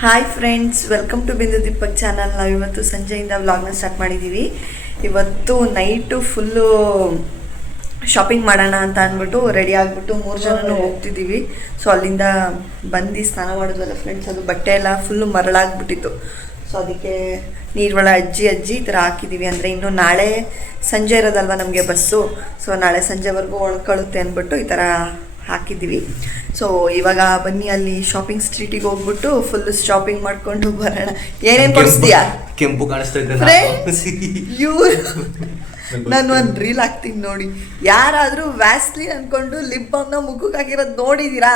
Hi friends, welcome to ಬಿಂದು Deepak channel. ನಾವಿವತ್ತು ಸಂಜೆಯಿಂದ ವ್ಲಾಗ್ನ ಸ್ಟಾರ್ಟ್ ಮಾಡಿದ್ದೀವಿ. ಇವತ್ತು ನೈಟು ಫುಲ್ಲು ಶಾಪಿಂಗ್ ಮಾಡೋಣ ಅಂತ ಅಂದ್ಬಿಟ್ಟು ರೆಡಿ ಆಗಿಬಿಟ್ಟು 3 ಜನನೂ ಹೋಗ್ತಿದ್ದೀವಿ. ಸೊ ಅಲ್ಲಿಂದ ಬಂದು ಸ್ನಾನ ಮಾಡಿದ್ವಲ್ಲ ಫ್ರೆಂಡ್ಸ್, ಅದು ಬಟ್ಟೆ ಎಲ್ಲ ಫುಲ್ಲು ಮರಳಾಗ್ಬಿಟ್ಟಿತ್ತು. ಸೊ ಅದಕ್ಕೆ ನೀರುಗಳ ಅಜ್ಜಿ ಈ ಥರ ಹಾಕಿದ್ದೀವಿ. ಅಂದರೆ ಇನ್ನು ನಾಳೆ ಸಂಜೆ ಇರೋದಲ್ವ ನಮಗೆ ಬಸ್ಸು. ಸೊ ನಾಳೆ ಸಂಜೆವರೆಗೂ ಒಣಕೊಳ್ಳುತ್ತೆ ಅಂದ್ಬಿಟ್ಟು ಈ ಥರ ಹಾಕಿದ್ದೀವಿ. ಸೊ ಇವಾಗ ಬನ್ನಿ ಅಲ್ಲಿ ಶಾಪಿಂಗ್ ಸ್ಟ್ರೀಟಿಗೆ ಹೋಗ್ಬಿಟ್ಟು ಫುಲ್ ಶಾಪಿಂಗ್ ಮಾಡ್ಕೊಂಡು ಬರೋಣ. ಏನೇನು ಕೊಡಿಸ್ತೀಯಾ? ಕೆಂಪು ಕಾಣಿಸ್ತಾ ಇದೆ. ನಾನು ಒಂದು ರೀಲ್ ಹಾಕ್ತೀನಿ ನೋಡಿ. ಯಾರಾದರೂ ವ್ಯಾಸ್ಲಿನ್ ಅನ್ಕೊಂಡು ಲಿಪ್ ಬಾಮ್ನ ಮುಖಕ್ಕೆ ಹಾಕಿರೋದು ನೋಡಿದೀರಾ?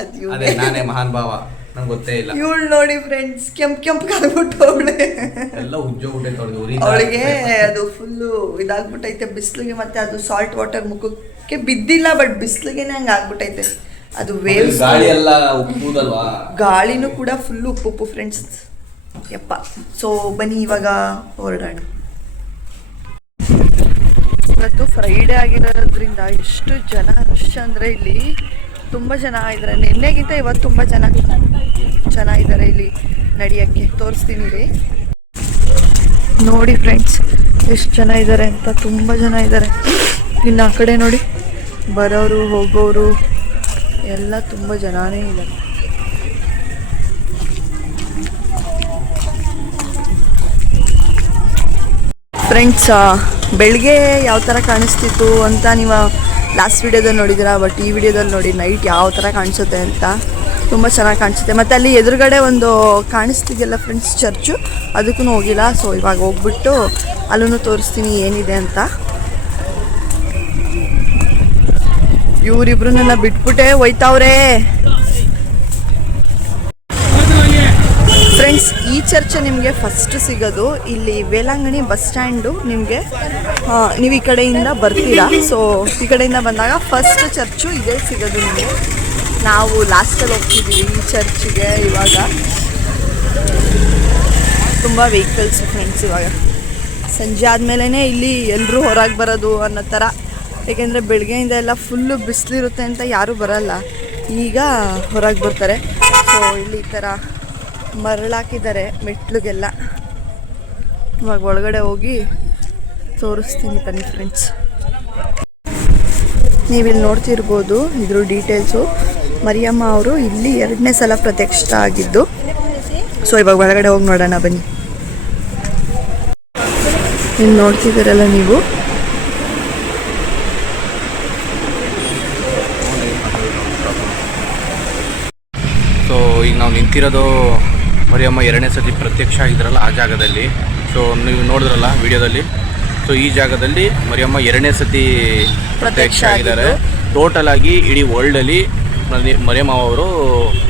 ಅದು ನಾನೇ ಮಹಾನ್ ಭಾವ, ನಂಗೆ ಗೊತ್ತೇ ಇಲ್ಲ. ಇವಳು ನೋಡಿ ಫ್ರೆಂಡ್ಸ್, ಕೆಂಪು ಕಾದ್ಬಿಟ್ಟು ಅವಳಿಗೆ ಅದು ಫುಲ್ಲು ಇದಾಗ್ಬಿಟ್ಟೈತೆ ಬಿಸಿಲಿಗೆ. ಮತ್ತೆ ಅದು ಸಾಲ್ಟ್ ವಾಟರ್ ಮುಖಕ್ಕೆ ಬಿದ್ದಿಲ್ಲ, ಬಟ್ ಬಿಸಿಲಿಗೆನೆ ಹಂಗೆ ಆಗ್ಬಿಟ್ಟೈತೆ. ಅದು ವೇವ್ಸ್, ಗಾಳಿನೂ ಕೂಡ ಫುಲ್ಲು ಉಪ್ಪು ಫ್ರೆಂಡ್ಸ್. ಯಪ್ಪ. ಸೊ ಬನ್ನಿ ಇವಾಗ ಹೊರಡೋಣ. ಇವತ್ತು ಫ್ರೈಡೇ ಆಗಿರೋದ್ರಿಂದ ಎಷ್ಟು ಜನ ರಶ್ ಅಂದರೆ ಇಲ್ಲಿ ತುಂಬ ಜನ ಇದ್ದಾರೆ. ನಿನ್ನೆಗಿಂತ ಇವತ್ತು ತುಂಬ ಜನ ಇದ್ದಾರೆ ಇಲ್ಲಿ ನಡೆಯೋಕ್ಕೆ. ತೋರಿಸ್ತೀನಿ ರೀ ನೋಡಿ ಫ್ರೆಂಡ್ಸ್, ಎಷ್ಟು ಜನ ಇದ್ದಾರೆ ಅಂತ. ತುಂಬ ಜನ ಇದ್ದಾರೆ. ಇನ್ನು ಆ ಕಡೆ ನೋಡಿ, ಬರೋರು ಹೋಗೋರು ಎಲ್ಲ ತುಂಬ ಜನನೇ ಇದ್ದಾರೆ. ಫ್ರೆಂಡ್ಸ್, ಬೆಳಗ್ಗೆ ಯಾವ ಥರ ಕಾಣಿಸ್ತಿತ್ತು ಅಂತ ನೀವು ಲಾಸ್ಟ್ ವಿಡಿಯೋದಲ್ಲಿ ನೋಡಿದ್ದೀರಾ. ಬಟ್ ಈ ವಿಡಿಯೋದಲ್ಲಿ ನೋಡಿ ನೈಟ್ ಯಾವ ಥರ ಕಾಣಿಸುತ್ತೆ ಅಂತ. ತುಂಬ ಚೆನ್ನಾಗಿ ಕಾಣಿಸುತ್ತೆ. ಮತ್ತು ಅಲ್ಲಿ ಎದುರುಗಡೆ ಒಂದು ಕಾಣಿಸ್ತಿದೆಯಲ್ಲ ಫ್ರೆಂಡ್ಸ್, ಚರ್ಚು, ಅದಕ್ಕೂ ಹೋಗಿಲ್ಲ. ಸೊ ಇವಾಗ ಹೋಗ್ಬಿಟ್ಟು ಅಲ್ಲೂ ತೋರಿಸ್ತೀನಿ ಏನಿದೆ ಅಂತ. ಇವರಿಬ್ರು ನನ್ನ ಬಿಟ್ಬಿಟ್ಟೆ ಹೋಯ್ತಾವ್ರೆ ಫ್ರೆಂಡ್ಸ್. ಈ ಚರ್ಚ್ ನಿಮಗೆ ಫಸ್ಟ್ ಸಿಗೋದು ಇಲ್ಲಿ ವೇಲಾಂಗಣಿ ಬಸ್ ಸ್ಟ್ಯಾಂಡು. ನಿಮಗೆ ನೀವು ಈ ಕಡೆಯಿಂದ ಬರ್ತೀರಾ. ಸೊ ಈ ಕಡೆಯಿಂದ ಬಂದಾಗ ಫಸ್ಟ್ ಚರ್ಚು ಇದೇ ಸಿಗೋದು ನಿಮಗೆ. ನಾವು ಲಾಸ್ಟಲ್ಲಿ ಹೋಗ್ತಿದ್ದೀವಿ ಈ ಚರ್ಚಿಗೆ. ಇವಾಗ ತುಂಬ ವೆಹಿಕಲ್ಸ್ ಫ್ರೆಂಡ್ಸ್. ಇವಾಗ ಸಂಜೆ ಆದಮೇಲೆ ಇಲ್ಲಿ ಎಲ್ಲರೂ ಹೊರಗೆ ಬರೋದು ಅನ್ನೋ ಥರ. ಏಕೆಂದರೆ ಬೆಳಗ್ಗೆಯಿಂದ ಎಲ್ಲ ಫುಲ್ಲು ಬಿಸಿಲಿರುತ್ತೆ ಅಂತ ಯಾರೂ ಬರಲ್ಲ. ಈಗ ಹೊರಗೆ ಬರ್ತಾರೆ. ಸೊ ಇಲ್ಲಿ ಈ ಥರ ಮರಳಾಕಿದ್ದಾರೆ ಮೆಟ್ಲಿಗೆಲ್ಲ. ಇವಾಗ ಒಳಗಡೆ ಹೋಗಿ ತೋರಿಸ್ತೀನಿ ಬನ್ನಿ ಫ್ರೆಂಡ್ಸ್. ನೀವಿಲ್ಲಿ ನೋಡ್ತಿರ್ಬೋದು ಇದ್ರ ಡೀಟೇಲ್ಸು. ಮರಿಯಮ್ಮ ಅವರು ಇಲ್ಲಿ 2ನೇ ಸಲ ಪ್ರತ್ಯಕ್ಷ ಆಗಿದ್ದು. ಸೊ ಇವಾಗ ಒಳಗಡೆ ಹೋಗಿ ನೋಡೋಣ ಬನ್ನಿ. ಇಲ್ಲಿ ನೋಡ್ತಿದ್ದೀರಲ್ಲ ನೀವು, ಸೊ ಈಗ ನಾವು ನಿಂತಿರೋದು ಮರಿಯಮ್ಮ 2ನೇ ಸತಿ ಪ್ರತ್ಯಕ್ಷ ಆಗಿದ್ರಲ್ಲ ಆ ಜಾಗದಲ್ಲಿ. ಸೊ ನೀವು ನೋಡಿದ್ರಲ್ಲ ವಿಡಿಯೋದಲ್ಲಿ. ಸೊ ಈ ಜಾಗದಲ್ಲಿ ಮರಿಯಮ್ಮ 2ನೇ ಸತಿ ಪ್ರತ್ಯಕ್ಷ ಆಗಿದ್ದಾರೆ. ಟೋಟಲ್ ಆಗಿ ಇಡೀ ವರ್ಲ್ಡಲ್ಲಿ ಮರಿಯಮ್ಮ ಅವರು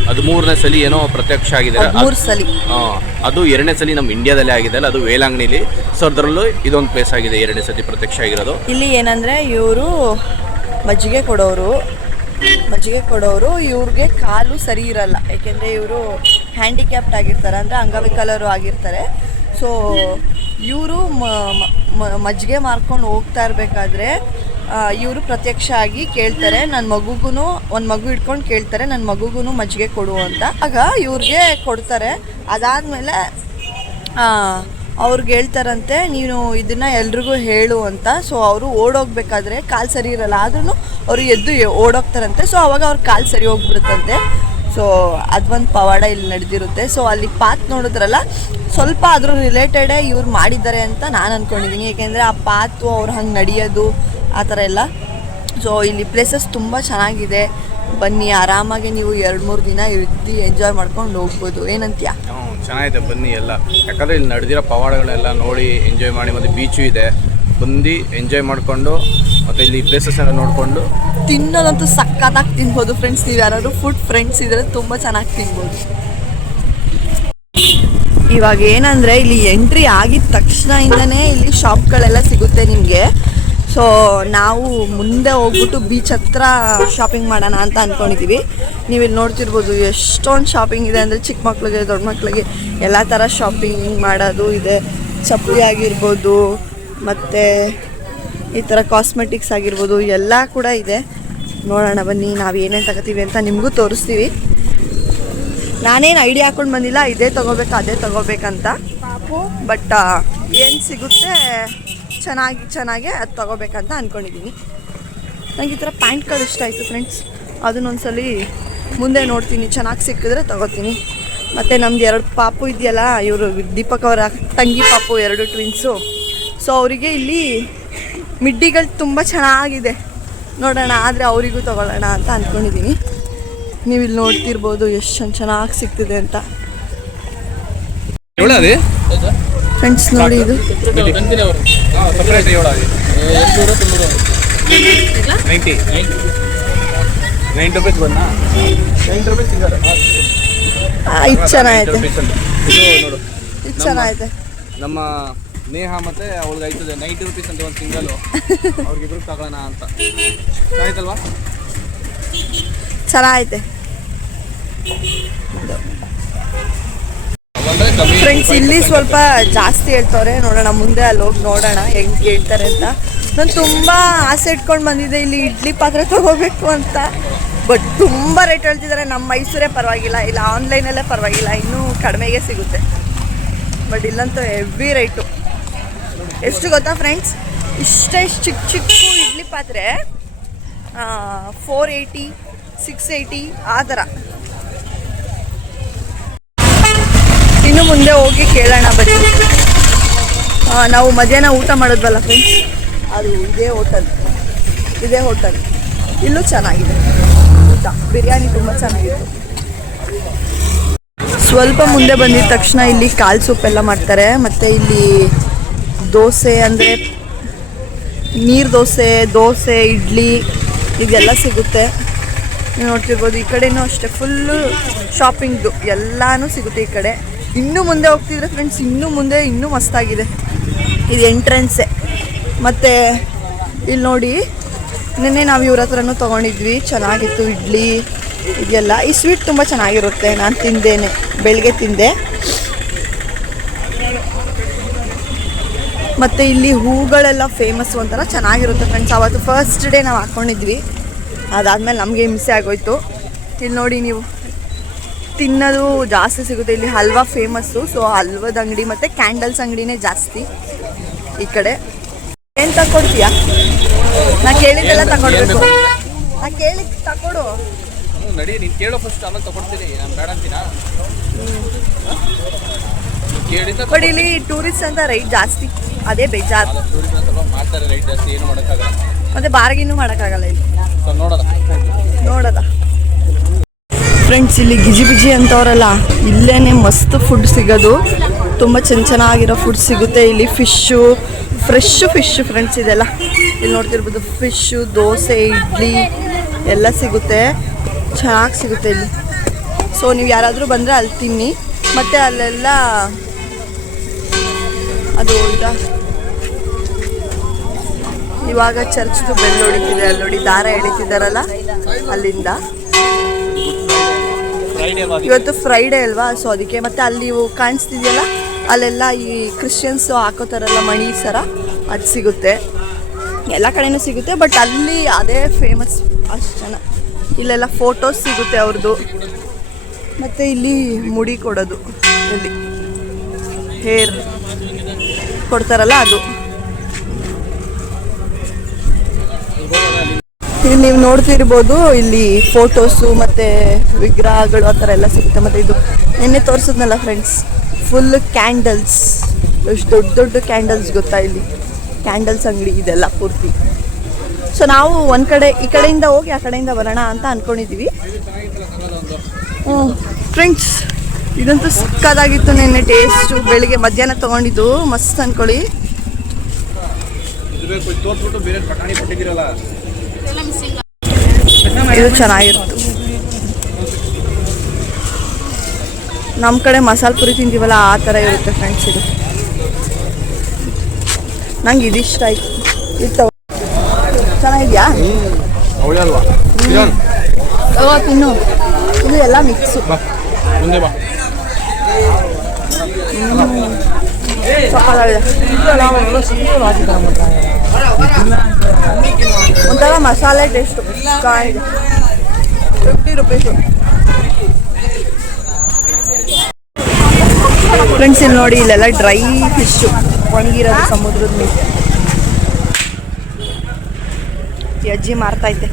13ನೇ ಸಲ ಏನೋ ಪ್ರತ್ಯಕ್ಷ ಆಗಿದ್ದಾರೆ. ಅದು 2ನೇ ಸಲ ನಮ್ಮ ಇಂಡಿಯಾದಲ್ಲೇ ಆಗಿದೆ ಅಲ್ಲ, ಅದು ವೇಲಾಂಗಣಿಲಿ. ಸೊ ಅದರಲ್ಲೂ ಇದೊಂದು ಪ್ಲೇಸ್ ಆಗಿದೆ 2ನೇ ಸತಿ ಪ್ರತ್ಯಕ್ಷ ಆಗಿರೋದು. ಇಲ್ಲಿ ಏನಂದರೆ ಇವರು ಮಜ್ಜಿಗೆ ಕೊಡೋರು ಇವ್ರಿಗೆ ಕಾಲು ಸರಿ ಇರಲ್ಲ. ಏಕೆಂದರೆ ಇವರು ಹ್ಯಾಂಡಿಕ್ಯಾಪ್ಟ್ ಆಗಿರ್ತಾರೆ, ಅಂದರೆ ಅಂಗವಿಕಲರು ಆಗಿರ್ತಾರೆ. ಸೊ ಇವರು ಮಜ್ಜಿಗೆ ಮಾರ್ಕೊಂಡು ಹೋಗ್ತಾ ಇರಬೇಕಾದ್ರೆ ಇವರು ಪ್ರತ್ಯಕ್ಷ ಆಗಿ ಕೇಳ್ತಾರೆ, ನನ್ನ ಮಗುಗೂ ಒಂದು ಮಗು ಇಟ್ಕೊಂಡು ಕೇಳ್ತಾರೆ, ನನ್ನ ಮಗುಗೂ ಮಜ್ಜಿಗೆ ಕೊಡು ಅಂತ. ಆಗ ಇವ್ರಿಗೆ ಕೊಡ್ತಾರೆ. ಅದಾದಮೇಲೆ ಅವ್ರಿಗೆ ಹೇಳ್ತಾರಂತೆ, ನೀನು ಇದನ್ನು ಎಲ್ರಿಗೂ ಹೇಳು ಅಂತ. ಸೊ ಅವರು ಓಡೋಗ್ಬೇಕಾದ್ರೆ ಕಾಲು ಸರಿ ಇರಲ್ಲ, ಆದ್ರೂ ಅವರು ಎದ್ದು ಓಡೋಗ್ತಾರಂತೆ. ಸೊ ಅವಾಗ ಅವ್ರ ಕಾಲು ಸರಿ ಹೋಗ್ಬಿಡುತ್ತಂತೆ. ಸೊ ಅದೊಂದು ಪವಾಡ ಇಲ್ಲಿ ನಡೆದಿರುತ್ತೆ. ಸೊ ಅಲ್ಲಿ ಪಾತ್ ನೋಡಿದ್ರಲ್ಲ, ಸ್ವಲ್ಪ ಅದ್ರ ರಿಲೇಟೆಡೇ ಇವ್ರು ಮಾಡಿದ್ದಾರೆ ಅಂತ ನಾನು ಅಂದ್ಕೊಂಡಿದ್ದೀನಿ. ಏಕೆಂದರೆ ಆ ಪಾತು ಅವ್ರು ಹಂಗೆ ನಡೆಯೋದು ಆ ಥರ ಎಲ್ಲ. ಸೊ ಇಲ್ಲಿ ಪ್ಲೇಸಸ್ ತುಂಬ ಚೆನ್ನಾಗಿದೆ. ಬನ್ನಿ, ಆರಾಮಾಗಿ ನೀವು 2-3 ದಿನ ಇದ್ದು ಎಂಜಾಯ್ ಮಾಡ್ಕೊಂಡು ಹೋಗ್ಬೋದು. ಏನಂತೀಯ? ಚೆನ್ನಾಗಿದೆ, ಬನ್ನಿ ಎಲ್ಲ. ಯಾಕಂದರೆ ಇಲ್ಲಿ ನಡೆದಿರೋ ಪವಾಡಗಳೆಲ್ಲ ನೋಡಿ ಎಂಜಾಯ್ ಮಾಡಿ. ಮತ್ತು ಬೀಚು ಇದೆ, ಬಂದು ಎಂಜಾಯ್ ಮಾಡಿಕೊಂಡು ಮತ್ತು ಇಲ್ಲಿ ಪ್ಲೇಸಸ್ ಎಲ್ಲ ನೋಡಿಕೊಂಡು ತಿನ್ನೋದಂತೂ ಸಕ್ಕತ್ತಾಗಿ ತಿನ್ಬೋದು ಫ್ರೆಂಡ್ಸ್. ನೀವು ಯಾರಾದರೂ ಫುಡ್ ಫ್ರೆಂಡ್ಸ್ ಇದ್ದರೆ ತುಂಬ ಚೆನ್ನಾಗಿ ತಿನ್ಬೋದು. ಇವಾಗ ಏನಂದರೆ ಇಲ್ಲಿ ಎಂಟ್ರಿ ಆಗಿದ ತಕ್ಷಣದಿಂದನೇ ಇಲ್ಲಿ ಶಾಪ್ಗಳೆಲ್ಲ ಸಿಗುತ್ತೆ ನಿಮಗೆ. ಸೊ ನಾವು ಮುಂದೆ ಹೋಗ್ಬಿಟ್ಟು ಬೀಚ್ ಹತ್ರ ಶಾಪಿಂಗ್ ಮಾಡೋಣ ಅಂತ ಅಂದ್ಕೊಂಡಿದ್ದೀವಿ. ನೀವು ಇಲ್ಲಿ ನೋಡ್ತಿರ್ಬೋದು ಎಷ್ಟೊಂದು ಶಾಪಿಂಗ್ ಇದೆ. ಅಂದರೆ ಚಿಕ್ಕ ಮಕ್ಳಿಗೆ, ದೊಡ್ಡ ಮಕ್ಳಿಗೆ ಎಲ್ಲ ಥರ ಶಾಪಿಂಗ್ ಮಾಡೋದು ಇದೆ. ಚಪ್ಪಲಿ ಆಗಿರ್ಬೋದು, ಮತ್ತು ಈ ಥರ ಕಾಸ್ಮೆಟಿಕ್ಸ್ ಆಗಿರ್ಬೋದು, ಎಲ್ಲ ಕೂಡ ಇದೆ. ನೋಡೋಣ ಬನ್ನಿ, ನಾವು ಏನೇನು ತಗೋತೀವಿ ಅಂತ ನಿಮಗೂ ತೋರಿಸ್ತೀವಿ. ನಾನೇನು ಐಡಿಯಾ ಹಾಕೊಂಡು ಬಂದಿಲ್ಲ ಇದೇ ತೊಗೋಬೇಕು ಅದೇ ತೊಗೋಬೇಕಂತ. ಬಟ್ ಏನು ಸಿಗುತ್ತೆ ಚೆನ್ನಾಗಿ ಅದು ತೊಗೋಬೇಕಂತ ಅಂದ್ಕೊಂಡಿದ್ದೀನಿ. ನಂಗೆ ಈ ಥರ ಪ್ಯಾಂಟ್ಗಳು ಇಷ್ಟ ಆಯಿತು ಫ್ರೆಂಡ್ಸ್. ಅದನ್ನೊಂದ್ಸಲಿ ಮುಂದೆ ನೋಡ್ತೀನಿ, ಚೆನ್ನಾಗಿ ಸಿಕ್ಕಿದ್ರೆ ತೊಗೋತೀನಿ. ಮತ್ತು ನಮ್ದು 2 ಪಾಪು ಇದೆಯಲ್ಲ, ಇವರು ದೀಪಕ್ ಅವರ ತಂಗಿ ಪಾಪು, 2 ಟ್ವಿನ್ಸು. ಸೊ ಅವರಿಗೆ ಇಲ್ಲಿ ಮಿಡ್ಡಿಗಳು ತುಂಬ ಚೆನ್ನಾಗಿದೆ, ನೋಡೋಣ ಆದರೆ ಅವರಿಗೂ ತೊಗೊಳ್ಳೋಣ ಅಂತ ಅಂದ್ಕೊಂಡಿದ್ದೀನಿ. ನೀವು ಇಲ್ಲಿ ನೋಡ್ತಿರ್ಬೋದು ಎಷ್ಟು ಚೆನ್ನಾಗಿ ಸಿಗ್ತಿದೆ ಅಂತ ಫ್ರೆಂಡ್ಸ್. ನೋಡಿ ಇದು ಇದು ಚೆನ್ನಾಗೈತೆ, ಇದು ಚೆನ್ನಾಗೈತೆ. ನಮ್ಮ ನೇಹ ಮತ್ತೆ ಅವಳಿಗೆ ಆಯ್ತದೆ 90 ರೂಪೀಸ್ ಅಂತ ಒಂದು ಸಿಂಗಲ್, ಅವ್ರಿಗಿಬ್ರಿಗೆ ತಗೊಳ್ಳೋಣ ಅಂತ. ಆಯ್ತಲ್ವಾ? ಚೆನ್ನಾಗೈತೆ ಫ್ರೆಂಡ್ಸ್. ಇಲ್ಲಿ ಸ್ವಲ್ಪ ಜಾಸ್ತಿ ಹೇಳ್ತವ್ರೆ, ನೋಡೋಣ ಮುಂದೆ ಅಲ್ಲಿ ಹೋಗಿ ನೋಡೋಣ ಹೆಂಗೆ ಹೇಳ್ತಾರೆ ಅಂತ. ನಾನು ತುಂಬ ಆಸೆ ಇಟ್ಕೊಂಡು ಬಂದಿದ್ದೆ ಇಲ್ಲಿ ಇಡ್ಲಿ ಪಾತ್ರೆ ತೊಗೋಬೇಕು ಅಂತ. ಬಟ್ ತುಂಬ ರೇಟ್ ಹೇಳ್ತಿದ್ದಾರೆ. ನಮ್ಮ ಮೈಸೂರೇ ಪರವಾಗಿಲ್ಲ, ಇಲ್ಲ ಆನ್ಲೈನಲ್ಲೇ ಪರವಾಗಿಲ್ಲ, ಇನ್ನೂ ಕಡಿಮೆಗೆ ಸಿಗುತ್ತೆ. ಬಟ್ ಇಲ್ಲಂತೂ ಹೆವಿ ರೇಟು. ಎಷ್ಟು ಗೊತ್ತಾ ಫ್ರೆಂಡ್ಸ್, ಇಷ್ಟು ಚಿಕ್ಕ ಇಡ್ಲಿ ಪಾತ್ರೆ 480 680 ಆ ಥರ. ಇನ್ನು ಮುಂದೆ ಹೋಗಿ ಕೇಳೋಣ ಬನ್ನಿ. ನಾವು ಮಧ್ಯಾಹ್ನ ಊಟ ಮಾಡಿದ್ವಲ್ಲ ಫ್ರೆಂಡ್ಸ್, ಅದು ಇದೇ ಹೋಟೆಲ್. ಇಲ್ಲೂ ಚೆನ್ನಾಗಿದೆ ಊಟ, ಬಿರಿಯಾನಿ ತುಂಬ ಚೆನ್ನಾಗಿತ್ತು. ಸ್ವಲ್ಪ ಮುಂದೆ ಬಂದಿದ ತಕ್ಷಣ ಇಲ್ಲಿ ಕಾಳು ಸೂಪೆಲ್ಲ ಮಾಡ್ತಾರೆ. ಮತ್ತು ಇಲ್ಲಿ ದೋಸೆ ಅಂದರೆ ನೀರು ದೋಸೆ ಇಡ್ಲಿ ಇದೆಲ್ಲ ಸಿಗುತ್ತೆ. ನೀವು ನೋಡ್ತಿರ್ಬೋದು. ಈ ಕಡೆನೂ ಅಷ್ಟೇ ಫುಲ್ಲು ಶಾಪಿಂಗ್ದು ಎಲ್ಲನೂ ಸಿಗುತ್ತೆ ಈ ಕಡೆ. ಇನ್ನೂ ಮುಂದೆ ಹೋಗ್ತಿದ್ರೆ ಫ್ರೆಂಡ್ಸ್, ಇನ್ನೂ ಮಸ್ತಾಗಿದೆ. ಇದು ಎಂಟ್ರೆನ್ಸೆ. ಮತ್ತು ಇಲ್ಲಿ ನೋಡಿ, ನಿನ್ನೆ ನಾವು ಇವ್ರ ಹತ್ರನೂ ತೊಗೊಂಡಿದ್ವಿ, ಚೆನ್ನಾಗಿತ್ತು ಇಡ್ಲಿ ಇದೆಲ್ಲ. ಈ ಸ್ವೀಟ್ ತುಂಬ ಚೆನ್ನಾಗಿರುತ್ತೆ, ನಾನು ತಿಂದೇನೆ, ಬೆಳಗ್ಗೆ ತಿಂದೆ. ಮತ್ತು ಇಲ್ಲಿ ಹೂಗಳೆಲ್ಲ ಫೇಮಸ್ಸು, ಒಂಥರ ಚೆನ್ನಾಗಿರುತ್ತೆ ಫ್ರೆಂಡ್ಸ್. ಅವತ್ತು ಫಸ್ಟ್ ಡೇ ನಾವು ಹಾಕ್ಕೊಂಡಿದ್ವಿ, ಅದಾದಮೇಲೆ ನಮಗೆ ಹಿಂಸೆ ಆಗೋಯ್ತು. ಇಲ್ಲಿ ನೋಡಿ ನೀವು, ತಿನ್ನೋದು ಜಾಸ್ತಿ ಸಿಗುತ್ತೆ ಇಲ್ಲಿ. ಹಲ್ವಾ ಫೇಮಸ್ಸು, ಸೊ ಹಲ್ವದ ಅಂಗಡಿ ಮತ್ತು ಕ್ಯಾಂಡಲ್ಸ್ ಅಂಗಡಿನೇ ಜಾಸ್ತಿ ಈ ಕಡೆ. ಏನು ತಗೊಡ್ತೀಯಾ? ನಾ ಕೇಳಿದ್ದೆಲ್ಲ ತಗೊಡ್ಬೇಕು. ನಾ ಕೇಳಿದ್ದು ತಗೊಡು. ನಡಿ, ನೀನು ಕೇಳೋ ಫಸ್ಟ್, ಆಮೇಲೆ ತಗೊಡ್ತೀನಿ. ನಾನು ಬೇಡ ಅಂತೀನಾ? ಬಟ್ ಇಲ್ಲಿ ಟೂರಿಸ್ಟ್ ಅಂತ ರೈಟ್ ಜಾಸ್ತಿ, ಅದೇ ಬೇಜಾರು. ಮಾಡ್ತಾರೆ ರೈಟ್ ಜಾಸ್ತಿ, ಏನು ಮಾಡೋಕ್ಕಾಗಲ್ಲ. ಮತ್ತೆ ಬಾರ್ಗಿನ್ನೂ ಮಾಡೋಕ್ಕಾಗಲ್ಲ ಇಲ್ಲಿ. ನೋಡೋದ ಫ್ರೆಂಡ್ಸ್, ಇಲ್ಲಿ ಗಿಜಿ ಅಂತವ್ರಲ್ಲ, ಇಲ್ಲೇ ಮಸ್ತ್ ಫುಡ್ ಸಿಗೋದು. ತುಂಬ ಚೆನ್ನಾಗಿರೋ ಫುಡ್ ಸಿಗುತ್ತೆ ಇಲ್ಲಿ. ಫ್ರೆಶ್ ಫಿಶ್ಶು ಫ್ರೆಂಡ್ಸ್ ಇದೆಲ್ಲ. ಇಲ್ಲಿ ನೋಡ್ತಿರ್ಬೋದು, ಫಿಶ್ಶು, ದೋಸೆ, ಇಡ್ಲಿ ಎಲ್ಲ ಸಿಗುತ್ತೆ, ಚೆನ್ನಾಗಿ ಸಿಗುತ್ತೆ ಇಲ್ಲಿ. ಸೊ ನೀವು ಯಾರಾದರೂ ಬಂದರೆ ಅಲ್ಲಿ ತಿನ್ನಿ. ಮತ್ತು ಅಲ್ಲೆಲ್ಲ ಅದು ಇವಾಗ ಚರ್ಚ್ದು ಬೆಲ್ ಹೊಡಿತಿದೆ, ಅಲ್ಲಿ ನೋಡಿ ದಾರ ಎಳಿತಿದ್ದಾರಲ್ಲ ಅಲ್ಲಿಂದ. ಇವತ್ತು ಫ್ರೈಡೇ ಅಲ್ವಾ, ಸೊ ಅದಕ್ಕೆ. ಮತ್ತು ಅಲ್ಲಿ ನೀವು ಕಾಣಿಸ್ತಿದೆಯಲ್ಲ, ಅಲ್ಲೆಲ್ಲ ಈ ಕ್ರಿಶ್ಚಿಯನ್ಸು ಹಾಕೋತಾರಲ್ಲ ಮಣಿ ಸರ, ಅದು ಸಿಗುತ್ತೆ. ಎಲ್ಲ ಕಡೆನೂ ಸಿಗುತ್ತೆ, ಬಟ್ ಅಲ್ಲಿ ಅದೇ ಫೇಮಸ್ ಅಷ್ಟು ಜನ. ಇಲ್ಲೆಲ್ಲ ಫೋಟೋಸ್ ಸಿಗುತ್ತೆ ಅವ್ರದ್ದು. ಮತ್ತು ಇಲ್ಲಿ ಮುಡಿ ಕೊಡೋದು, ಇಲ್ಲಿ ಹೇರ್ ಕೊಡ್ತಾರಲ್ಲ ಅದು. ಇಲ್ಲಿ ನೀವು ನೋಡ್ತಿರ್ಬೋದು, ಇಲ್ಲಿ ಫೋಟೋಸು ಮತ್ತು ವಿಗ್ರಹಗಳು ಆ ಥರ ಎಲ್ಲ ಸಿಗುತ್ತೆ. ಮತ್ತು ಇದು ನಿನ್ನೆ ತೋರಿಸಿದ್ನಲ್ಲ ಫ್ರೆಂಡ್ಸ್, ಫುಲ್ ಕ್ಯಾಂಡಲ್ಸ್, ಎಷ್ಟು ದೊಡ್ಡ ಕ್ಯಾಂಡಲ್ಸ್ ಗೊತ್ತಾ ಇಲ್ಲಿ. ಕ್ಯಾಂಡಲ್ಸ್ ಅಂಗಡಿ ಇದೆಲ್ಲ ಪೂರ್ತಿ. ಸೊ ನಾವು ಒಂದು ಕಡೆ ಈ ಕಡೆಯಿಂದ ಹೋಗಿ ಆ ಕಡೆಯಿಂದ ಬರೋಣ ಅಂತ ಅಂದ್ಕೊಂಡಿದ್ದೀವಿ. ಫ್ರೆಂಡ್ಸ್, ಇದಂತೂ ಸಿಕ್ಕದಾಗಿತ್ತು ನಿನ್ನೆ ಟೇಸ್ಟು. ಬೆಳಿಗ್ಗೆ ಮಧ್ಯಾಹ್ನ ತೊಗೊಂಡಿದ್ದು ಮಸ್ತ್ ಅಂದ್ಕೊಳ್ಳಿ. ಇದು ಚೆನ್ನಾಗಿತ್ತು. ನಮ್ಮ ಕಡೆ ಮಸಾಲೆ ಪುರಿ ತಿಂತೀವಲ್ಲ ಆ ಥರ ಇರುತ್ತೆ ಫ್ರೆಂಡ್ಸ್ ಇದು. ನಂಗೆ ಇದಿಷ್ಟ ಆಯ್ತು. ಇದು ಚೆನ್ನಾಗಿದೆಯಾ? ತಿನ್ನು. ಇದು ಎಲ್ಲ ಮಿಕ್ಸು. ಒಂಥರ ಮಸಾಲೆ ಟೇಸ್ಟು ಚೆನ್ನಾಗಿದೆ. 50 ರೂಪೀಸು. ಫ್ರೆಂಡ್ಸ್ ಇಲ್ಲಿ ನೋಡಿ, ಇಲ್ಲೆಲ್ಲ ಡ್ರೈ ಫಿಶು, ಒಣಗಿರೋದು ಸಮುದ್ರದ ಮೀನು. ಈ ಅಜ್ಜಿ ಮಾರ್ತಾ ಇದ್ದೆ.